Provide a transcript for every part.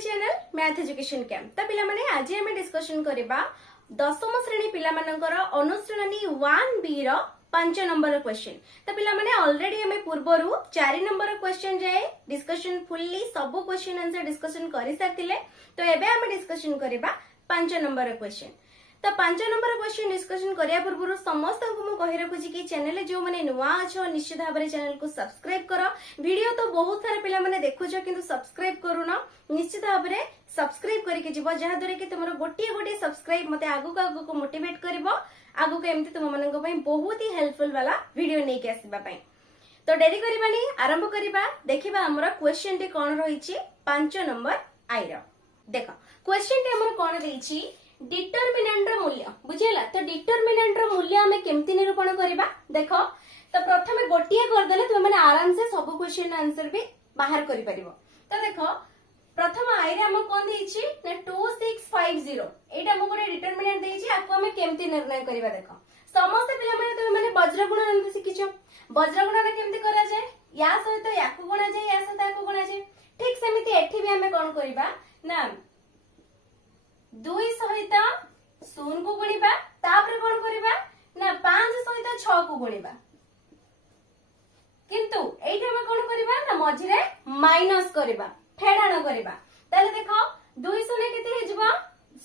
Channel math education camp. तो पिला माने आज हम डिस्कशन करबा दशम श्रेणी पिला मानकर अनुश्रेणी 1B रो 5 नंबर क्वेश्चन। तो पिला माने ऑलरेडी हमें पूर्वरु 4 नंबर क्वेश्चन जाए डिस्कशन फुल्ली सब क्वेश्चन आंसर डिस्कशन करि सारथिले। तो एबे हम डिस्कशन करबा 5 नंबर क्वेश्चन। तो 5 नंबर क्वेश्चन डिस्कशन करिया पूर्व समस्त को मु कहि रखुची कि चैनल जो माने नुवा अछो निश्चित भाव में चैनल को सब्सक्राइब करो। वीडियो तो बहुत सारा पिला माने देखुछो किंतु सब्सक्राइब करूना, निश्चित भाव में सब्सक्राइब करके जीवो जहा द्वारा कि तुमरो गोटे गोटे सब्सक्राइब मते आगु को मोटिवेट करबो, आगु को एमती तुम मानन को पई बहुत ही हेल्पफुल वाला वीडियो नै के आसीबा पई। तो डेरी करबानी आरंभ करबा। देखिबा हमर क्वेश्चन टे कोन रहिछि 5 नंबर आई रो। देखो क्वेश्चन टे हमर कोन देछि डिटरमिनेंट रो मूल्य बुझियला। तो डिटरमिनेंट रो मूल्य हमें केमती निरूपण करबा। देखो तो प्रथमे गोटिए कर देले तुम माने आराम से सब क्वेश्चन आंसर भी बाहर करि परिबो। तो देखो प्रथम आई रे हम कोन देछि ना 2650 एटा हम गोटे डिटरमिनेंट देछि, आको हमें केमती निर्णय करबा। देखो समस्त पिला माने तुम माने वज्र गुणन शिखिछो। वज्र गुणन केमती करा जाय, या सहित याकु गुणा जाय, या सहित याकु गुणा जाय। ठीक सेमिति एठी भी हमें कोन करबा ना 2 सहित 0 को गुणिबा, तापर कोन करबा ना 5 सहित 6 को गुणिबा। किंतु एठी हम कोन करबा ना मझिरे माइनस करबा, फेडाण करबा। ताले देखो 2 शून्य केते हे जबा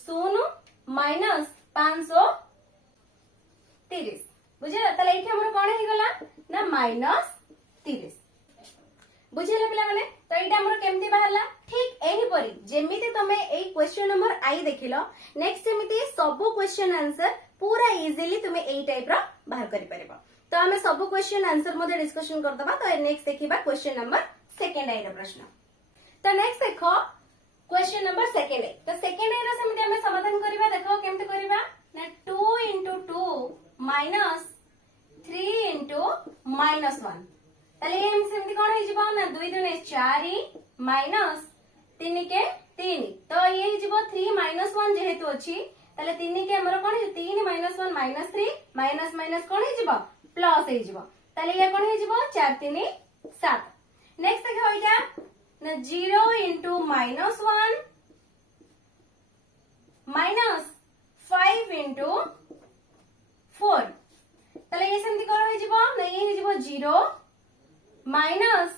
0 माइनस 530 बुझिला। ताले एठी हमर कोन हे गला ना माइनस 30 बुझिला पिला माने। तो एटा हमर केमती बाहरला ठीक एही परी जेमिति तमे एई क्वेश्चन नंबर आई देखिलो, नेक्स्ट सेमिति सब क्वेश्चन आंसर पूरा इजीली तुमे एई टाइप रो बाहर करि परिबो। तो हमें सब क्वेश्चन आंसर मध्ये डिस्कशन कर दबा। तो नेक्स्ट देखिबा क्वेश्चन नंबर सेकंड आई रो प्रश्न। तो नेक्स्ट देखो क्वेश्चन नंबर सेकंड आई। तो सेकंड आई रो सेमिति हमें समाधान करिबा। देखो केमते करिबा ना 2 * 2 माइनस 3 * -1। ताले हम सेमति कोन हे जिवो ना 2 * 2 4 माइनस 3 के 3। तो ये हे जिवो 3 - 1 जेहेतु अछि ताले 3 के हमर कोन हे 3 - 1 -3 माइनस माइनस कोन हे जिवो प्लस हे जिवो। ताले ये कोन हे जिवो 4 3 7। नेक्स्ट देखो एटा ना 0 * -1 माइनस 5 * 4। ताले ये सेमति कोन हे जिवो ना ये हे जिवो 0 माइनस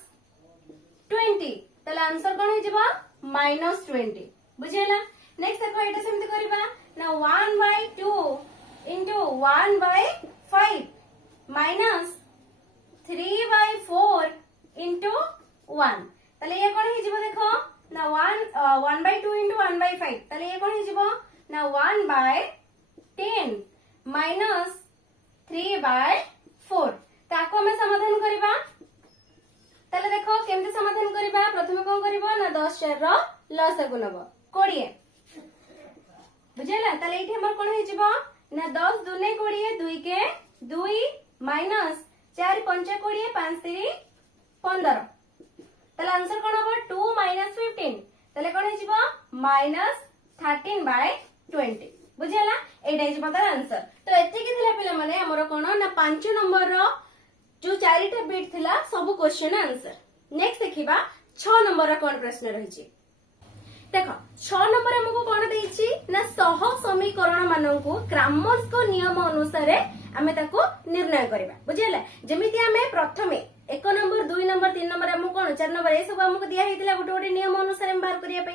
20। ताले आंसर कोन हे जिवो माइनस 20 बुझियला। नेक्स्ट देखो एटा सेमति करबा ना 1/2 * 1/5 माइनस 3/4 * 1। ताले ये कोन हे जिवो देखो ना 1/2 * 1/5। ताले ये कोन हे जिवो ना 1/10 माइनस 3/4। ताको हमें समाधान करबा। ताले देखो केमते समाधान करबा। प्रथमे कोन करबो ना 10 4 रो लसगु नबो 20 बुझियला। ताले एठी हमर कोन हे जिवो ना 10 2 ने 20 2 के 2 माइनस 4 5 20 5 3 15। ताले आंसर कोन हो 2 - 15। ताले कोन हे जिवो माइनस 13/20 बुझियला। एटा हे जिवो तार आंसर। तो एति कि थिला पिला माने हमर कोन ना 5 नंबर रो जो 4टा बिट थिला सब क्वेश्चन आंसर। नेक्स्ट देखिबा 6 नंबर कोन प्रश्न रहिछि। देखो 6 नंबर हमको कोन देछि ना सह समीकरण माननकु क्रैमर्स को नियम अनुसार हमें ताको निर्णय करबा बुझियला। जेमिति हमें प्रथमे 1 नंबर 2 नंबर 3 नंबर हमको कोन 4 नंबर ए सब हमको दिया हेतिला गोटे गोटे नियम अनुसार हम बाहर करिया पई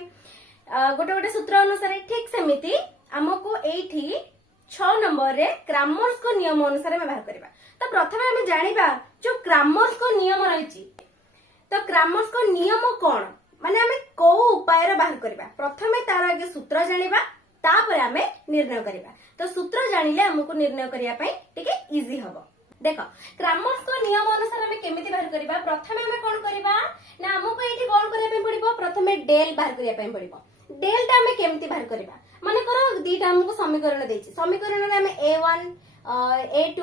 गोटे गोटे सूत्र अनुसार। ठीक सेमिति हमको एठी 6 नंबर रे क्रैमर्स को नियम अनुसार हम बाहर करबा। तो प्रथमे हमें जानिबा जो क्रैमर्स को नियम रहिछि। तो क्रैमर्स को नियम कोन माने हमें को उपाय रे बाहर करबा। प्रथमे तार आगे सूत्र जानिबा, तापर हमें निर्णय करबा। तो सूत्र जानिले हमको निर्णय करिया पई टिके इजी हबो। देखो क्रैमर्स को नियम अनुसार हमें केमिति बाहर करबा। प्रथमे हमें कोन करबा ना हमको एठी कोन करिया पई पड़िबो। प्रथमे डेल बाहर करिया पई पड़िबो। डेल ता हमें केमिति बाहर करबा माने करो दीटा हमको समीकरण देछि। समीकरण रे हमें a1 a2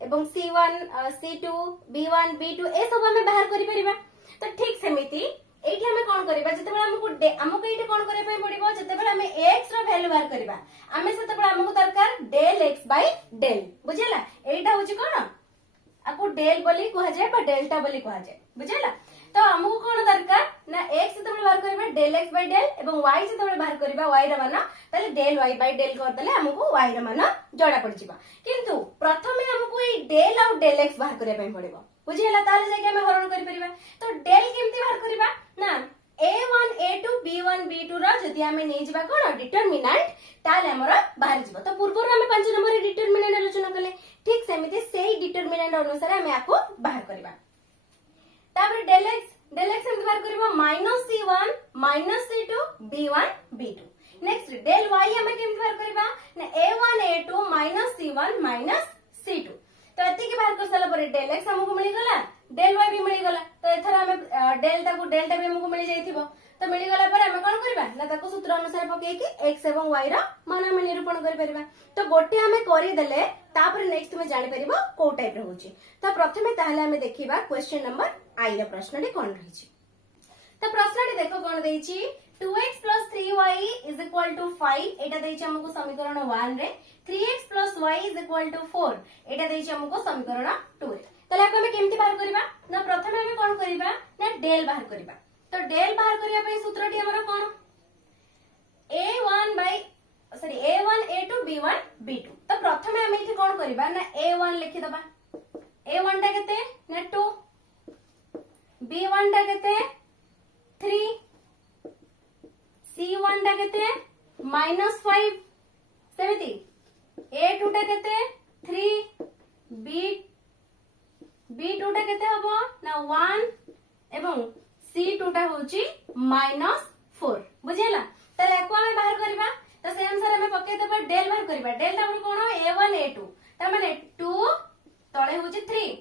एवं c1 c2 b1 b2 ए सब हमें बाहर करि परिबा। तो ठीक सेमिति एठी हमें कोन करबा जतेबेला हमको एठी कोन करे पई पड़िबो जतेबेला हमें x रो वैल्यू बाहर करबा हमें सेतेबेला हमको दरकार डेल x बाय डेल बुझियला। एटा होछि कोन आको डेल बोली कहा जाय बा डेल्टा बोली कहा जाय बुझियला। तो हमको कोन दरकार ना x सेतेबेला बाहर करबा डेल एक्स बाय डेल एवं y जतबे बाहर करबा y र मान ताले डेल y बाय डेल कर देले हमको y र मान जडा पड़ जिबा किंतु प्रथमे हमको ई डेल और डेल x बाहर करिया पय पड़िबो बुझिला ताले जाके हम हरण करि परिबा तो डेल केमती बाहर करबा ना a1 a2 b1 b2 रा जदि हमें नै जिबा कोन डिटरमिनेंट ताले हमर बाहर जिबो तो पूर्व हम 5 नंबर डिटरमिनेंट आलोचना कले ठीक सेमिति सेही डिटरमिनेंट अनुसार हम याको बाहर करबा तापर डेल x हम बाहर करबा -c1 -c2 b1 b2 next del y हम केम बाहर करबा ना a1 a2 -c1 -c2 तो एति के बाहर कर साला पर डेल x हमको मिली गला डेल y भी मिली गला तो एथर हम डेल्टा भी हमको मिली जाइथिबो तो मिली गला पर हम कोन करबा ना ताको सूत्र अनुसार पके कि x एवं y रा मान हम निरूपण करि परिबा तो गोटे हम करि देले तापर नेक्स्ट में जानि परिबो को टाइप रे होची तो प्रथमे ताहले हम देखिबा क्वेश्चन नंबर आई रा प्रश्नटी कोन रहिची तो प्रश्नटी देखो कोन देइची 2x plus 3y is equal to 5 एटा देइची हमको समीकरण 1 रे 3x plus y is equal to 4 एटा देइची हमको समीकरण 2 रे तले हम केमती बाहर करबा ना प्रथमे हम कोन करबा ना डेल बाहर करबा तो डेल बाहर करिया पय सूत्रटी हमर कोन a1 a2 b1 b2 तो प्रथमे हम इथे कोन करबा ना a1 लिखि दबा a1 टा केते ना 2 b1 टा केते 3 c1 टा केते -5 सेमिति a2 टा केते 3 b2 टा केते हबो ना 1 एवं c2 टा होची -4 बुझिला तले एको हम बाहर करबा तो से अनुसार हम पके देबा डेल बाहर करबा डेल टा कोन a1 a2 त माने 2 तळे होची 3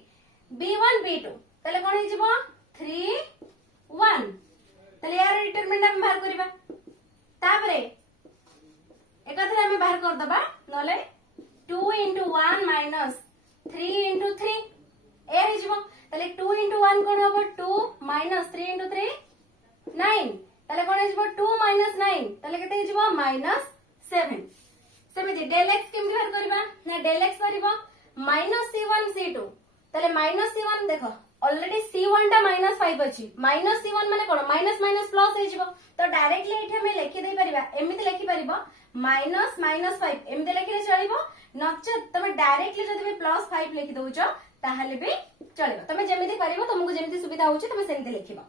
b1 b2 तले कोन हे जिवो 3 1 तले यार डिटरमिनेंट हम बाहर करबा तापरे एकथरे हम बाहर कर दबा नले 2 into 1 minus 3 into 3 ए हे जिवो तले 2 into 1 कोन होबो 2 minus 3 into 3 9 तले कोन हे जिवो 2 minus 9 तले केते हे जिवो -7 सेमिति डेल x केम बाहर करबा ना डेल x करबो -c1 c2 तले -c1 देखो ऑलरेडी c1 टा -5 अछि -c1 माने कोन माइनस माइनस प्लस हे जिवो तो डायरेक्टली एठे हम लिखि दे परिबा एमिति लिखि परिबो -5 एमिति लिखिले चलिबो नच तमे डायरेक्टली जदि +5 लिखि दउचो ताहले भी चलिबो तमे जेमिति करिवो तुमको जेमिति सुविधा होची तमे सेमिति लिखिबो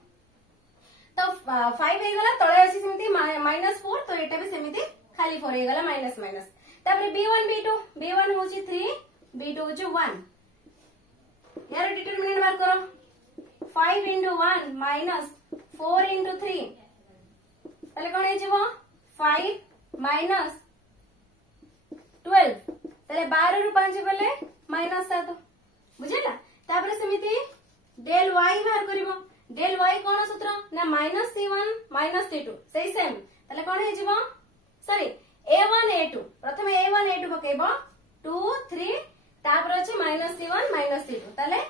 तो 5 हे गला तळे अछि सेमिति -4 तो एटा भी सेमिति खाली 4 हे गला माइनस माइनस तापर b1 होची 3 b2 होची 1 यार डिटरमिनेंट बार करो 5 into 1 minus 4 into 3 तले कोन हे जिवो 5 minus 12 तले 12 रु 5 गले -7 बुझिला तापर सेमिति डेल y बाहर करिवो डेल y कोन सूत्र ना -c1 -c2 सही सेम तले कोन हे जिवो सॉरी a1 a2 प्रथमे a1 a2 पकेबो 2 3 तापर अछि -c1 -c2 तले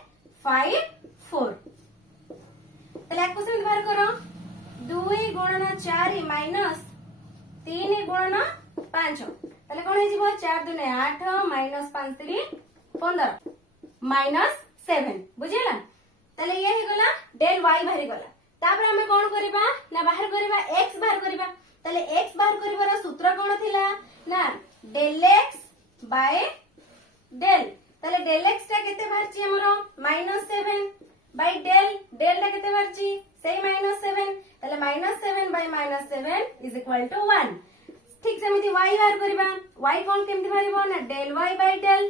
5 4 तले आको से बाहर करो 2 गुणन 4 माइनस 3 गुणन 5 तले कोन हे जिवो 4 दुने 8 -5 3 15 -7 बुझिला तले ये हे गला डेल y बाहर गला तापर हमें कोन करबा ना बाहर करबा x बाहर करबा तले x बाहर करबार सूत्र कोन थिला ना डेल x बाय डेल तले डेल x टा केते बाहरची हमरो -7 बाय डेल टा केते बाहरची सेही -7 तले -7 बाय -7 इज इक्वल टू 1 ठीक सेमिति y बाहर करबा y कोन केमति बाहरिबो ना डेल y बाय डेल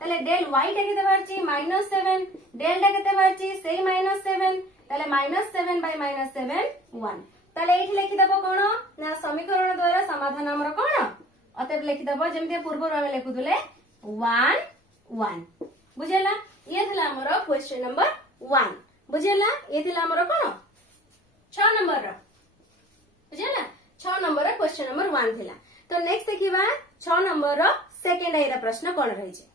तले डेल y टा केते बाहरची -7 डेल टा केते बाहरची सेही -7 तले -7 बाय -7 1 तले एठी लिखि दबो कोन ना समीकरण द्वारा समाधान हमरो कोन अतः लिखि दबो जेमति पूर्व रो लिखु दुले 1 1 बुझेला ये थिला हमरो क्वेश्चन नंबर 1 बुझेला ये थिला हमरो कोन 6 नंबर रो बुझेला 6 नंबर रो क्वेश्चन नंबर 1 थिला तो नेक्स्ट देखिबा 6 नंबर रो सेकंड आइरा प्रश्न कोन रहै छै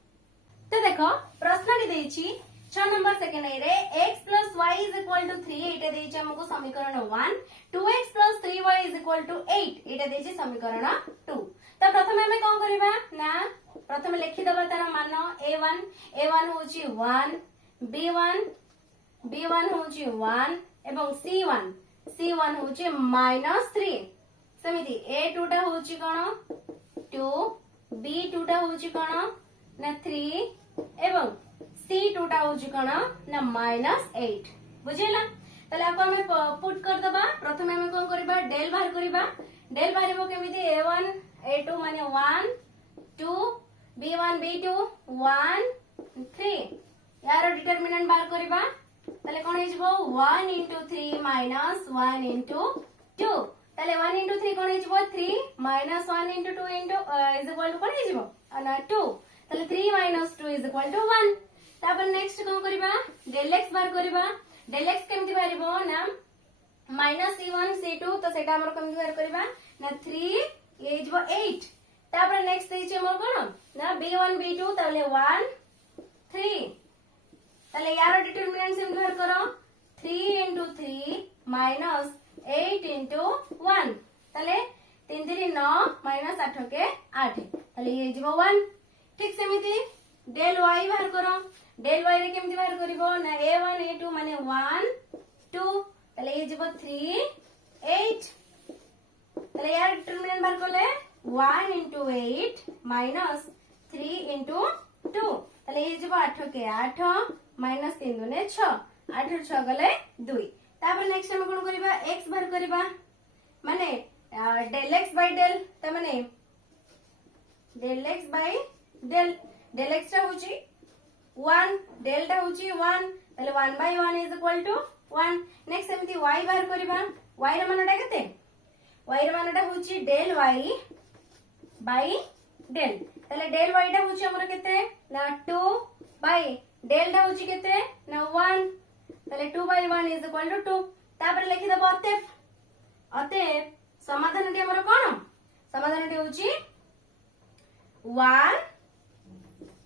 तो देखो प्रश्न नि देछि 6 नंबर सेकंड आइरे x plus y is equal to 3 एटा देछि हमको समीकरण 1 2x plus 3y is equal to 8 एटा देछि समीकरण 2 तो प्रथमे हमें कोन करबा ना प्रथमे लिखि दबा तार मान a1 होची 1 b1 होची 1 एवं c1 C1 होची -3 सेमिति A2 टा होची कोन 2 B2 टा होची कोन ना 3 एवं C2 टा होची कोन ना -8 बुझिला तले आपको हमें पुट कर दबा प्रथमे हमें कोन करबा डेल बाहर करबा डेल बाहरबो केमिति A1 A2 माने 1 2 B1 B2 1 3 यार डिटरमिनेंट बाहर करबा तले कोन हिजबो 1 into 3 minus 1 into 2 तले 1 into 3 cone हिजबो 3 minus 1 into 2 into is equal to कोन हिजबो ना 2 तले 3 minus 2 is equal to 1 तापर नेक्स्ट कोन करबा del x बाहर करबा del x केमति बाहरबो ना minus c1 c2 तो सेटा हमर केमति बाहर करबा ना 3 ये हिजबो 8 तापर नेक्स्ट देछि हमर कोन ना b1 b2 तले 1 3 तले यार डिटरमिनेंट से बाहर करो 3 into 3 minus 8 into 1 तले 3 3 9 minus 8 के 8 तले ये जीवो 1 ठीक सेमिति डेल y बाहर करो डेल y रे केमति बाहर करिवो ना a1 a2 माने 1 2 तले ये जीवो 3 8 तले यार डिटरमिनेंट बाहर करले 1 into 8 minus 3 into 2 तले ये जीवो 8 के 8 माइनस 3 दुने 6 8 6 गले 2 तापर नेक्स्ट हम कोन करबा x बाहर करबा माने del x by del त माने del x by del x टा होची 1 del टा होची 1 तले 1 by 1 is equal to 1 next एमती y बाहर करबा y रे मानटा केते y रे मानटा होची del y by del तले del y टा होची हमर केते ना 2 by डेल टा होची केते ना 1 तले 2 by 1 is equal to 2 तापर लिखि दबो अतएव समाधानटी हमर कोन समाधानटी होची 1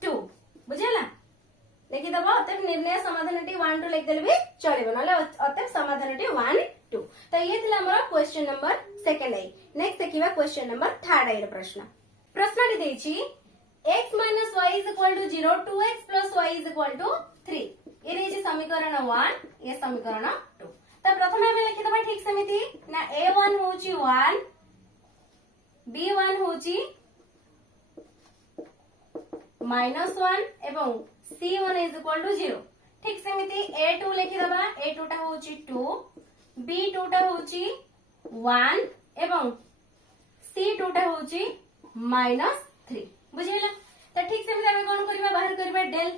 2 बुझिला लिखि दबो अतएव निर्णय समाधानटी 1 2 लिख देले भी चलेबो नले अतएव समाधानटी 1 2 तो ये थिला हमर क्वेश्चन नंबर सेकंड आई नेक्स्ट देखिबा क्वेश्चन नंबर थर्ड आई रो प्रश्नटी देछि x minus y is equal to 0 2x plus y is equal to 3 ये रही समीकरण 1 ये समीकरण 2 तो प्रथम हमें लिखि दबा ठीक समिति ना a1 होची 1 b1 होची -1 एवं c1 is equal to 0 ठीक समिति a2 लिखि दबा a2 टा होची 2 b2 टा होची 1 एवं c2 टा होची -3 बुझिला तो ठीक से हमें कोन करबा बाहर करबा डेल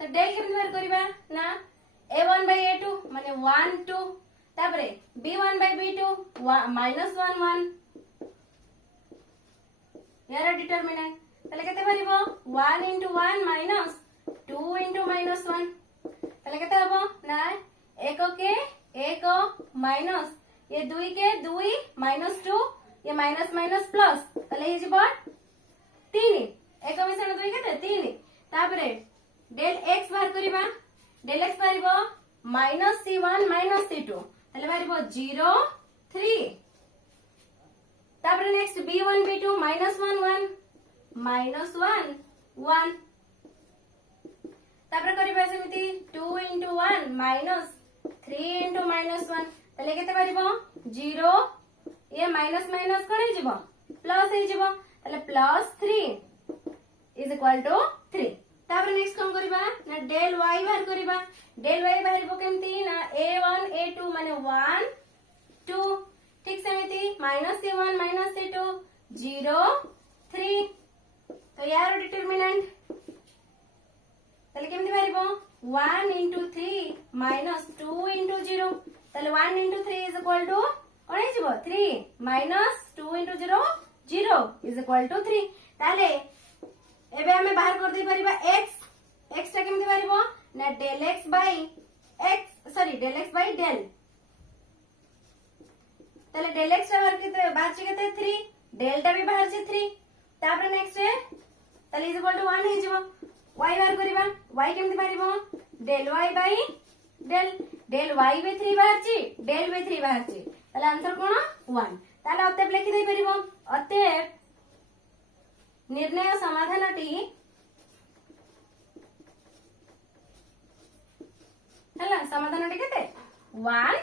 तो डेल केमति बाहर करबा ना a1 by a2 माने 1 2 तापरे b1 by b2 -1 1 यार डिटरमिनेंट तले केते भरिबो 1 into 1 minus 2 into -1 तले केते हबो ना 1 के 1 माइनस ये 2 के 2 -2 ये माइनस माइनस प्लस तले हे जिबो 3 एक मिश्रण 2 केते 3 तापरे डेल x बाहर करबा डेल x बाहरबो -c1 -c2 तले बाहरबो 0 3 तापरे नेक्स्ट b1 b2 -1 1 -1 1 तापरे करबा सेमिति 2 into 1 -3 into -1 तले केते बाहरबो 0 ये माइनस माइनस कोन हे जिवो प्लस हे जिवो तले +3 is equal to 3 तापर नेक्स्ट कोन करबा ना डेल y बाहर करबा डेल y बाहरबो केमति ना a1 a2 माने 1 2 ठीक सेमिति -c1 -c2 0 3 तो यार डिटरमिनेंट तले केमति बाहरबो 1 into 3 minus 2 into 0 तले 1 into 3 is equal to कोन हे जिवो 3 minus 2 into 0 0 is equal to 3 ताले एबे हमें बाहर कर दे परिबा x x टा केमति बाहरबो ना del x by x sorry del x by del ताले del x टा बाहर केते 3 डेल्टा भी बाहर से 3 तापर नेक्स्ट है ताले इज इक्वल टू 1 हे जिवो y बाहर करबा y केमति बाहरबो del y by del y by 3 बाहर छी del by 3 बाहर छी ताले आंसर कोन 1 ताले अतएव लिखि दे परिबो अतएव निर्णय समाधानटी हला समाधानटी केते 1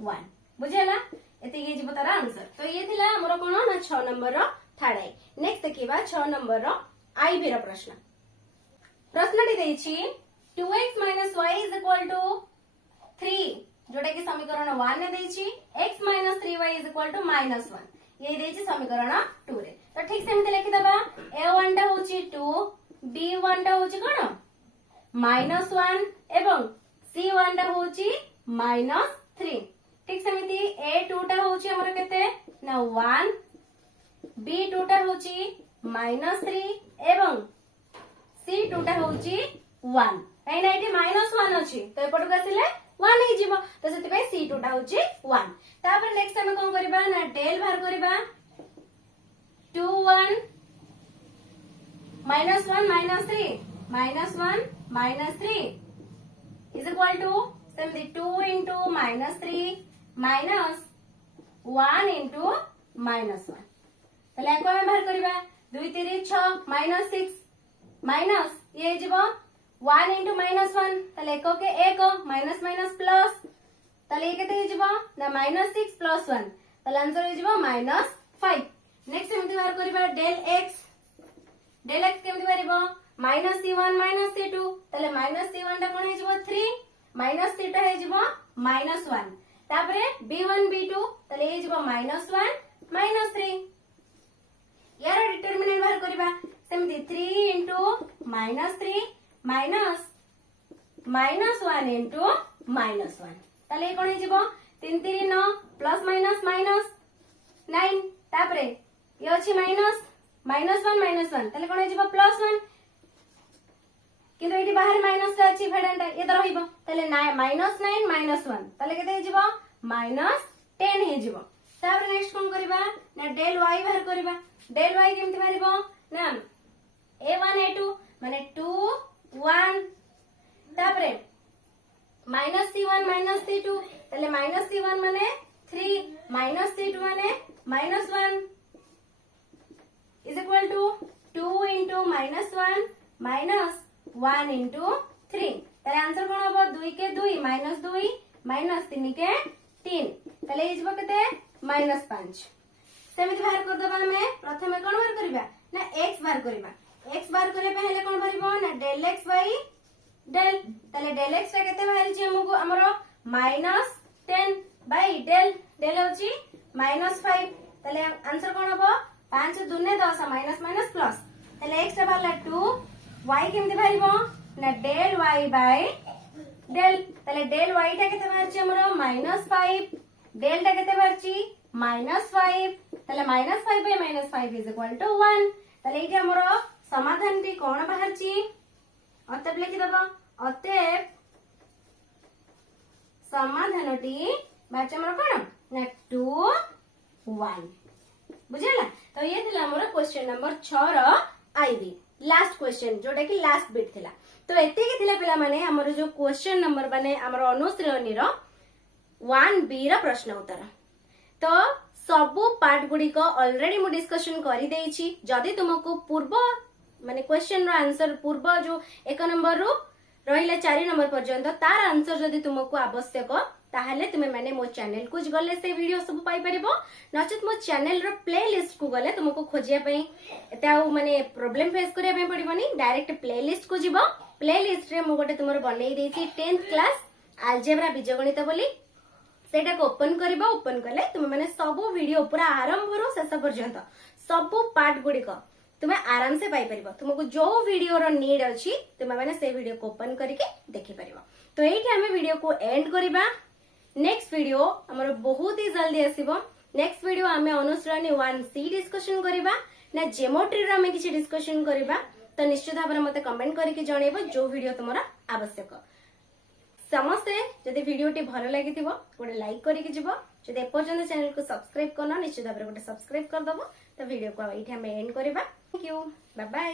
1 बुझेला एतिकी जीव तार आंसर। तो ये थिला हमर कोन ना 6 नंबर रो थर्ड आई। नेक्स्ट देखिबा 6 नंबर रो आईबी रो प्रश्न। प्रश्नटी देछि 2x - y = 3 जोटा कि समीकरण 1 ने देछि x - 3y = -1 ये देछि समीकरण 2 रे। तो ठीक सेमते लिखि दबा a1 टा होछि 2 b1 टा होछि कोन -1 एवं c1 टा होछि -3। ठीक सेमिति a2 टा होछि हमर केते ना 1 b2 टा होछि -3 एवं c2 टा होछि 1 काई ना एटी -1 अछि तो एपट को आसिले 1 ही जीवो तो सेति पे c2 टा होछि 1। तापर नेक्स्ट हम कोन करबा ना डेल बाहर करबा 2 1 -1 -3 is equal to सेमति 2 into -3 minus 1 into -1 तले को हम बाहर करबा 2 3 6 -6 माइनस ये जीवो 1 into -1 तले को के 1 माइनस माइनस प्लस तले ये केते जीवो ना -6 + 1 तले आंसर हे जीवो -5। नेक्स्ट सेमति बाहर करबा डेल x केमति बारिबो -c1 - c2 तले -c1 टा कोन हे जीवो 3 -c2 टा हे जीवो -1 तापरे b1 b2 तले हे जीवो -1 -3 यार डिटरमिनेंट बाहर करबा सेमति 3 into -3 minus -1 into -1 तले कोन हे जीवो 3 3 9 प्लस माइनस माइनस 9 तापरे ये अछि -1 तले कोन हे जीवो +1 किंतु एटी बाहर माइनस रा अछि फेडेंटा ये तो रहिबो तले -9 -1 तले केते हे जीवो -10 हे जीवो। तापर नेक्स्ट कोन करबा ना डेल y बाहर करबा डेल y केमति बारिबो ना a1 a2 माने 2 1 तापरे -c1 - c2 तले -c1 माने 3 -c2 माने -1 is equal to 2 into -1 minus 1 into 3 तले आंसर कोन होबो 2 के 2 -2 -3 के 3 तले हे जबो केते -5 सेमिति बाहर कर दबा हमें प्रथमे कोन बाहर करबा ना x बाहर करबा x बाहर करे पहले कोन भरिबो ना डेल x बाई डेल तले डेल x रा केते बाहरी छी हमको हमरो -10 बाई डेल होची -5 तले आंसर कोन होबो 5 दुने 10 माइनस माइनस प्लस तले x रा बाहरला 2 y केमति भरिबो ना डेल y बाई डेल तले डेल y टा केते बाहरची हमरो -5 डेल टा केते बाहरची -5 तले -5 बाई -5 इज इक्वल टू 1 तले एठी हमरो समाधान टी कोन बाहरची अतएव लिखि दबो अतएव समाधानटी बाहरची हमरो कोन ना 2 1 बुझला। तो ये थिला हमरो क्वेश्चन नंबर 6 रो आईबी लास्ट क्वेश्चन जोटा कि लास्ट बिट थिला। तो एते कि थिला पिला माने हमरो जो क्वेश्चन नंबर माने हमरो अनुश्रेणी रो 1b रो प्रश्न उत्तर। तो सबु पार्ट गुडी को ऑलरेडी मु डिस्कशन करि देई छी जदी तुमको पूर्व माने क्वेश्चन रो आंसर पूर्व जो 1 नंबर रो रहिला 4 नंबर पर्यंत तार आंसर जदी तुमको आवश्यक ताहले तुमे माने मो चैनल को गले से वीडियो सब पाई परिबो नचेत मो चैनल रो प्लेलिस्ट को गले तुमको खोजिया पई एता माने प्रॉब्लम फेस करिया पई पड़िबनी डायरेक्ट प्लेलिस्ट को जिवो प्लेलिस्ट रे मो गोटे तुमरो बनै देछि 10th क्लास अलजेब्रा बीजगणित बोली सेटा को ओपन करबो ओपन करले तुमे माने सब वीडियो पूरा आरंभ रो शेष पर्यंत सब पार्ट गुडी को तुमे आराम से पाई परिबो तुमको जो वीडियो रो नीड अछि तुमे माने से वीडियो को ओपन करके देखि परिबो। तो एठी हमें वीडियो को एंड करबा नेक्स्ट वीडियो हमर बहुत ही जल्दी आसीबो। नेक्स्ट वीडियो हमें अनुश्रेणी 1c डिस्कशन करबा ना ज्योमेट्री रो हमें किछि डिस्कशन करबा। तो निश्चित भाबरे मते कमेंट करके जणेबो जो वीडियो तुमरा आवश्यक। समस्ते जदि वीडियोटी भलो लागिथिबो गोटे लाइक करके जिवो जदि एपर्यंत चैनल को सब्सक्राइब करना निश्चित भाबरे गोटे सब्सक्राइब कर दबो। तो वीडियो को एठी हम एंड करबा। Thank you bye bye.